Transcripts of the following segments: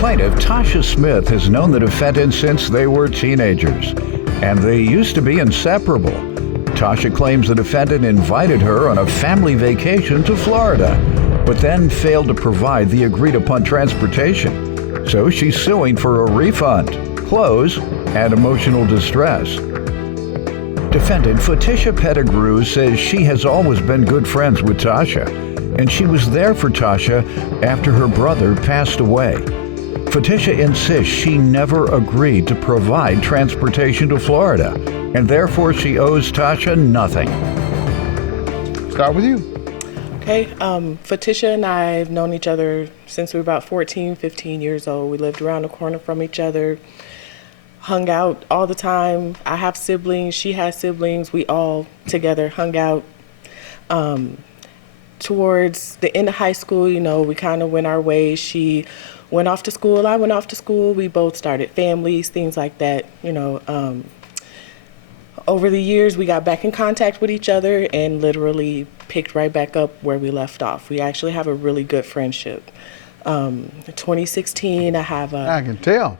plaintiff, Tasha Smith, has known the defendant since they were teenagers, and they used to be inseparable. Tasha claims the defendant invited her on a family vacation to Florida, but then failed to provide the agreed-upon transportation. So she's suing for a refund, clothes, and emotional distress. Defendant Fatisha Pettigrew says she has always been good friends with Tasha, and she was there for Tasha after her brother passed away. Fatisha insists she never agreed to provide transportation to Florida, and therefore she owes Tasha nothing. Start with you. Okay, Fatisha and I have known each other since we were about 14, 15 years old. We lived around the corner from each other, hung out all the time. I have siblings, she has siblings. We all together hung out. Towards the end of high school, we kind of went our ways. She went off to school, I went off to school. We both started families, things like that, Over the years, we got back in contact with each other and literally picked right back up where we left off. We actually have a really good friendship. 2016, I can tell.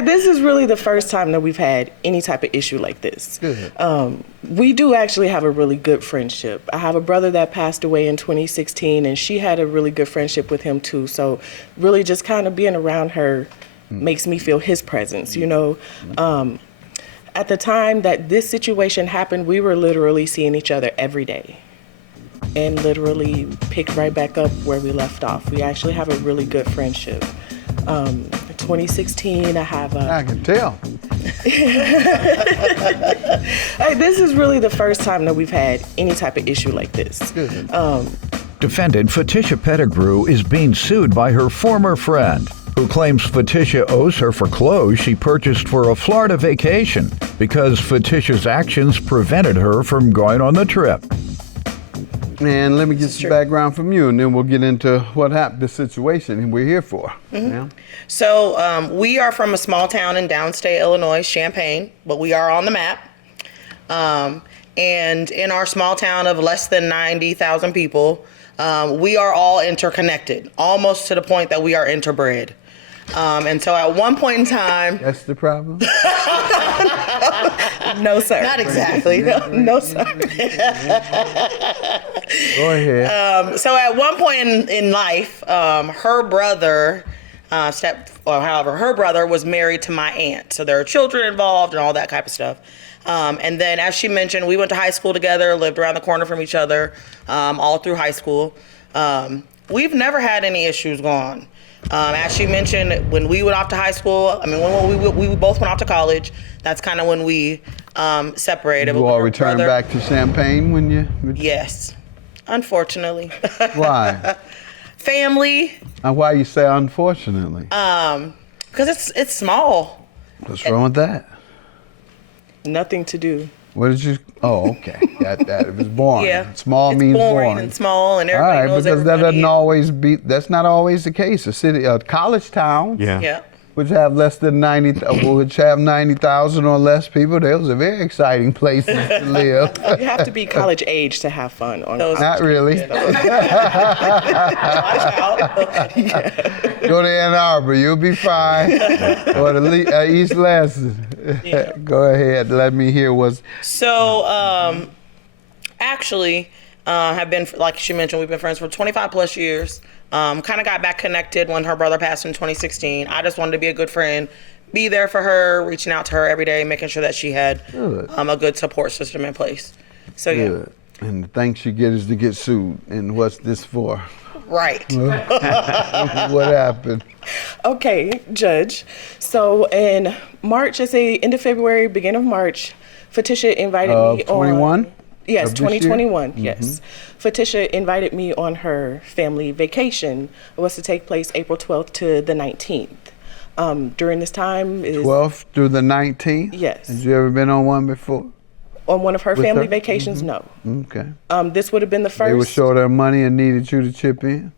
This is really the first time that we've had any type of issue like this. Good. We do actually have a really good friendship. I have a brother that passed away in 2016, and she had a really good friendship with him too. So really just kind of being around her makes me feel his presence, At the time that this situation happened, we were literally seeing each other every day and literally picked right back up where we left off. We actually have a really good friendship. 2016, I can tell. This is really the first time that we've had any type of issue like this. Good. Defendant Fatisha Pettigrew is being sued by her former friend, who claims Fatisha owes her for clothes she purchased for a Florida vacation because Fatisha's actions prevented her from going on the trip. And let me get some background from you, and then we'll get into what happened, the situation we're here for. Mm-hmm. Yeah? So we are from a small town in downstate Illinois, Champaign, but we are on the map. And in our small town of less than 90,000 people, we are all interconnected, almost to the point that we are interbred. And so at one point in time... That's the problem? No, sir. Not exactly. No, sir. Go ahead. So at one point in life, her brother, her brother was married to my aunt. So there are children involved and all that type of stuff. And then, as she mentioned, we went to high school together, lived around the corner from each other, all through high school. We've never had any issues going on. As she mentioned, when we went off to high school, when we both went off to college, that's kind of when we separated. You all returned back to Champaign when you... Yes, unfortunately. Why? Family. And why you say unfortunately? Because it's small. What's wrong with that? Nothing to do. What did you... Oh, okay. Got that. It was boring. Yeah. Small means boring. And small, and everybody knows because everybody. that doesn't always be... That's not always the case. A college town, Yeah. which have less than 90,000 or less people, those are very exciting places to live. You have to be college age to have fun. Not really. Go to Ann Arbor, you'll be fine. Or to East Lansing. Yeah. Go ahead, let me hear what's... So, actually, have been, like she mentioned, we've been friends for 25 plus years. Kind of got back connected when her brother passed in 2016. I just wanted to be a good friend, be there for her, reaching out to her every day, making sure that she had a good support system in place. So, Good. And the thing she get is to get sued. And what's this for? Right. What happened? Okay, Judge. So in March, I say end of February, beginning of March, Fatisha invited me 21? on... Yes, Of this year? 2021, yes. Fatisha invited me on her family vacation. It was to take place April 12th to the 19th. During this time is... 12th through the 19th? Yes. Have you ever been on one before? On one of her With family her? vacations, no. Okay. This would have been the first... They were short of money and needed you to chip in?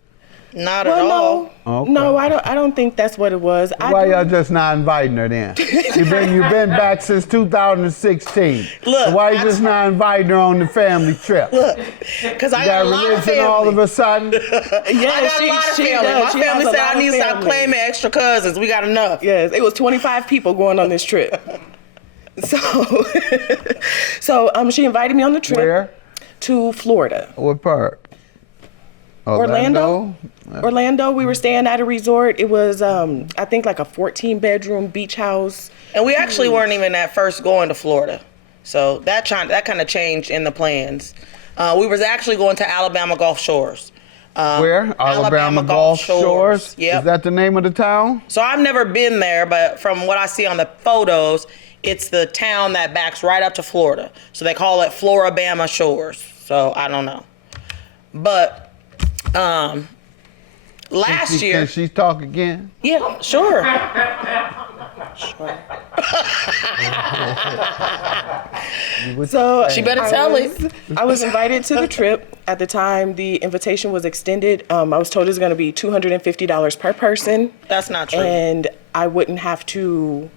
Not at all. Okay. No, I don't think that's what it was. Why y'all just not inviting her then? You've been back since 2016. Look, so why you just not inviting her on the family trip? Look, because I got a lot of religion family. all of a sudden? Yeah, I got a lot of family. My family said I need to stop claiming extra cousins. We got enough. Yes, it was 25 people going on this trip. So she invited me on the trip. Where? To Florida. What part? Orlando. Orlando. We were staying at a resort. It was, I think, like a 14-bedroom beach house. And we actually weren't even at first going to Florida. So that kind of changed in the plans. We was actually going to Alabama Gulf Shores. Where? Alabama Gulf Shores? Yep. Is that the name of the town? So I've never been there, but from what I see on the photos, it's the town that backs right up to Florida. So they call it Florabama Shores. So I don't know. But last year... Can she talk again? Yeah, sure. So She better tell it. I was invited to the trip. At the time, the invitation was extended. I was told it was going to be $250 per person. That's not true. And I wouldn't have to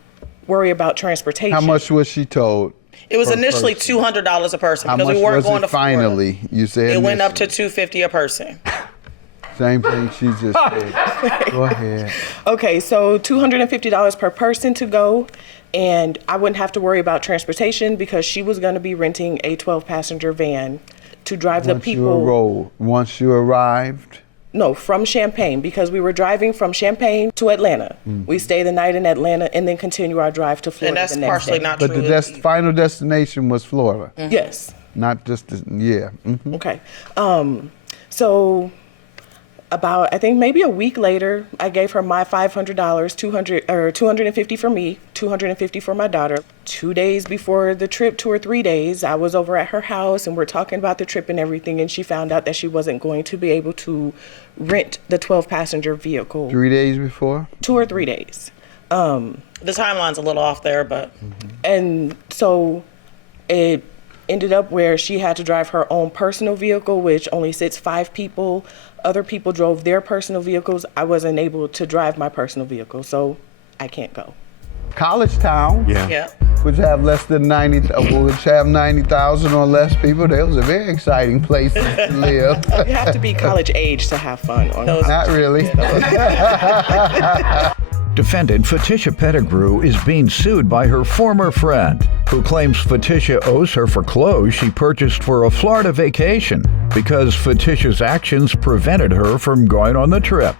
worry about transportation. How much was she told? It was per initially person? $200 a person How because much we weren't was going it to Florida. finally? You said It went up to initially. $250 a person. Same thing she just said. Go ahead. Okay, so $250 per person to go, and I wouldn't have to worry about transportation because she was going to be renting a 12-passenger van to drive the people. Once you arrived? No, from Champaign, because we were driving from Champaign to Atlanta. We stayed the night in Atlanta and then continue our drive to Florida And that's the next partially day. not But true. the final destination was Florida. Yes. Not just yeah. Mhm. Okay. So about, I think maybe a week later, I gave her my $500, $250 for me, $250 for my daughter. 2 days before the trip, 2 or 3 days, I was over at her house and we're talking about the trip and everything, and she found out that she wasn't going to be able to rent the 12-passenger vehicle. 3 days before? 2 or 3 days. The timeline's a little off there, but And so it ended up where she had to drive her own personal vehicle, which only sits 5 people. Other people drove their personal vehicles. I wasn't able to drive my personal vehicle, so I can't go. College town. yeah. Which have less than 90,000 or less people. Those are very exciting places to live. You have to be college age to have fun on Not really. Defendant Fatisha Pettigrew is being sued by her former friend, who claims Fatisha owes her for clothes she purchased for a Florida vacation because Fatisha's actions prevented her from going on the trip.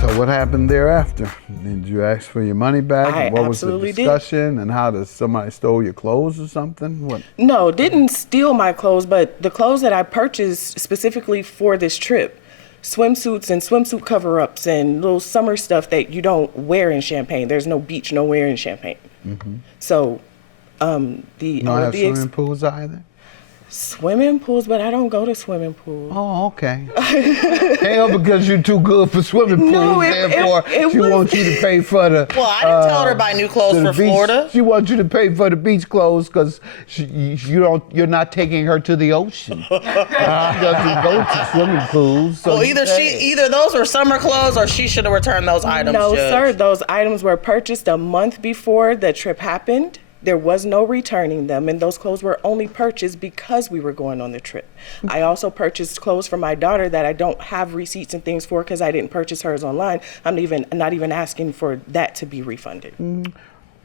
So what happened thereafter? Did you ask for your money back? I And what was the absolutely did. discussion? And how does somebody stole your clothes or something? What? No, didn't steal my clothes, but the clothes that I purchased specifically for this trip, swimsuits and swimsuit cover-ups and little summer stuff that you don't wear in Champaign. There's no beach nowhere in Champaign. So You don't have swimming pools either? swimming pools, but I don't go to swimming pools. Oh, okay. Hell, because you're too good for swimming pools, No, therefore it she was- wants you to pay for the. Well, I didn't tell her to buy new clothes to the for beach. Florida. She wants you to pay for the beach clothes because you're not taking her to the ocean. She doesn't go to swimming pools. So Well, you either pay. either those were summer clothes or she should have returned those items. No, Judge. sir. Those items were purchased a month before the trip happened. There was no returning them, and those clothes were only purchased because we were going on the trip. I also purchased clothes for my daughter that I don't have receipts and things for because I didn't purchase hers online. I'm not even asking for that to be refunded.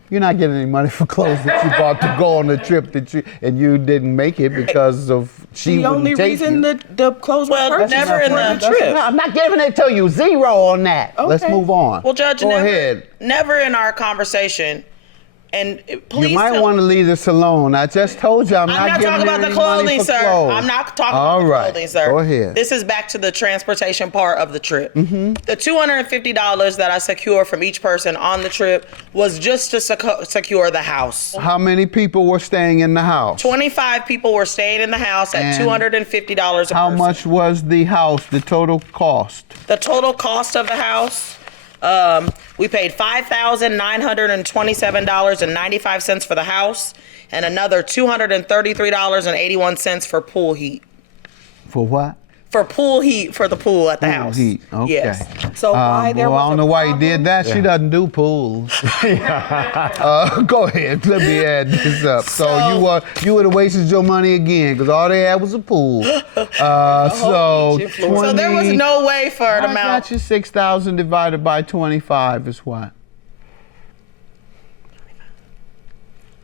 You're not getting any money for clothes that you bought to go on the trip and you didn't make it because of she The wouldn't only take reason you. the clothes Well, were purchased never in for the- trip. No, I'm not giving it to you. Zero on that. Let's Okay. move on. Well, Judge, Go ahead. never in our conversation, and please You might tell- want to leave this alone. I just told you I'm I'm not not giving talking you about the any money clothing, for sir. clothes. I'm not talking All about the right. clothing, sir. Go ahead. This is back to the transportation part of the trip. The $250 that I secured from each person on the trip was just to secure the house. How many people were staying in the house? 25 people were staying in the house at And $250 a How person. much was the house, the total cost? The total cost of the house, we paid $5,927.95 for the house and another $233.81 for pool heat. For what? For pool heat for the pool at the house. Heat. Okay. Yes. So why there well, was I don't a know why he problem? did that. She doesn't do pools. Go ahead. Let me add this up. So you would have wasted your money again because all they had was a pool. So beach in Florida. So there was no way for an I amount. got you 6,000 divided by 25 is what?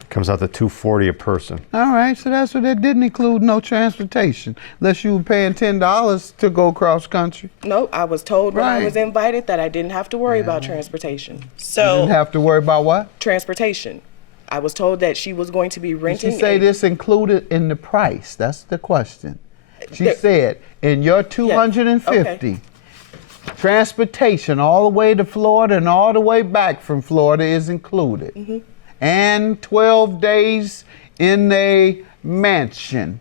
Comes out to $240 a person. All right, so that's what it didn't include no transportation, unless you were paying $10 to go cross country. No, I was told when I Right. was invited that I didn't have to worry about transportation. You So didn't have to worry about what? Transportation. I was told that she was going to be Did renting. she say a- this included in the price? That's the question. She There- said in your 250, transportation all the way to Florida and all the way back from Florida is included. Mm-hmm. And 12 days in a mansion.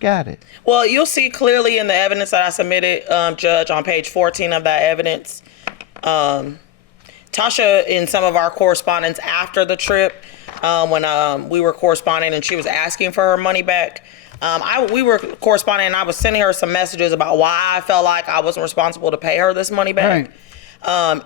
Got it. well, you'll see clearly in the evidence that I submitted, Judge, on page 14 of that evidence. Tasha, in some of our correspondence after the trip, when we were corresponding and she was asking for her money back, we were corresponding and I was sending her some messages about why I felt like I wasn't responsible to pay her this money back. Right.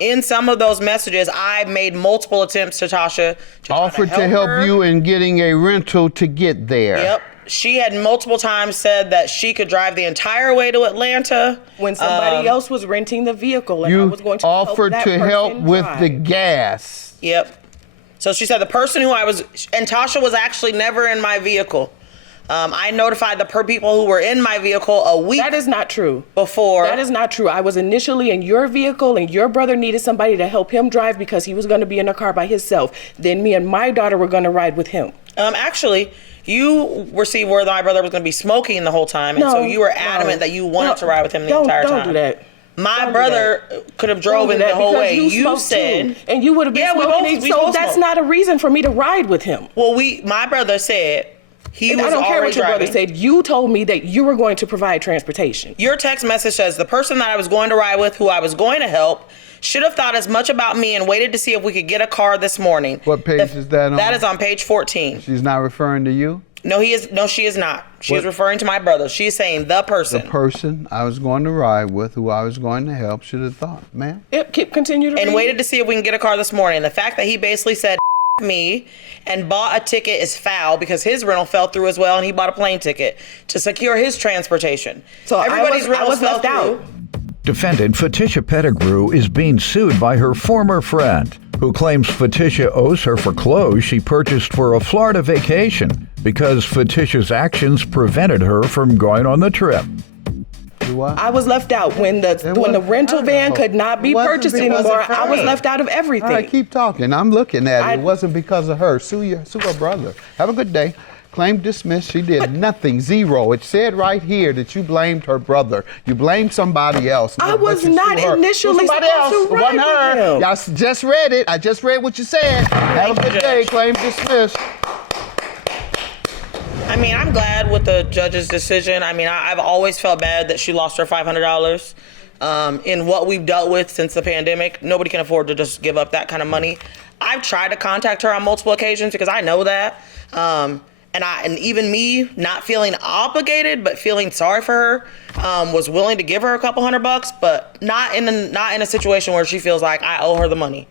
In some of those messages, I made multiple attempts to Tasha to Offered to help her. you in getting a rental to get there. Yep. She had multiple times said that she could drive the entire way to Atlanta. when somebody else was renting the vehicle and I You was going to offered help to that help person with drive. the gas. Yep. So she said the person who and Tasha was actually never in my vehicle. I notified the people who were in my vehicle a week That is not true. before. That is not true. I was initially in your vehicle and your brother needed somebody to help him drive because he was going to be in a car by himself. Then me and my daughter were going to ride with him. Actually, you received word that my brother was going to be smoking the whole time, and so you were adamant that you wanted to ride with him the entire time. Don't do that. My Don't do brother could have drove Don't in do the that whole because way. You smoked said, too, and you would have been Yeah, we smoking. both- we so both that's smoked. not a reason for me to ride with him. well, my brother said he And was I don't care already what your driving. brother said. You told me that you were going to provide transportation. Your text message says the person that I was going to ride with, who I was going to help, should have thought as much about me and waited to see if we could get a car this morning. What page is that on? That is on page 14. She's not referring to you? No, she is not. She is What? referring to my brother. She is saying the person. The person I was going to ride with, who I was going to help, should have thought, man. Yep, continue to And read. waited to see if we can get a car this morning. The fact that he basically said me and bought a ticket is foul because his rental fell through as well, and he bought a plane ticket to secure his transportation. So I was rentals fell left out. through. Defendant Fatisha Pettigrew is being sued by her former friend, who claims Fatisha owes her for clothes she purchased for a Florida vacation because Fatisha's actions prevented her from going on the trip. Do I? I was left out when the wasn't rental her, van though. could not be It wasn't purchased because anymore. of her. I was left out of everything. All right, keep talking. I'm looking at it. It I- wasn't because of her. Sue her brother. Have a good day. Claim dismissed. She did nothing. Zero. It said right here that you blamed her brother. You blamed somebody else. I but was you not sued her. initially Somebody supposed else. to It wasn't ride her. with him. Y'all just read it. I just read what you said. Have a good day. Claim dismissed. I mean, I'm glad with the judge's decision. I mean, I've always felt bad that she lost her $500. In what we've dealt with since the pandemic, nobody can afford to just give up that kind of money. I've tried to contact her on multiple occasions because I know that. And even me not feeling obligated, but feeling sorry for her, was willing to give her a couple $100, but not in a situation where she feels like I owe her the money.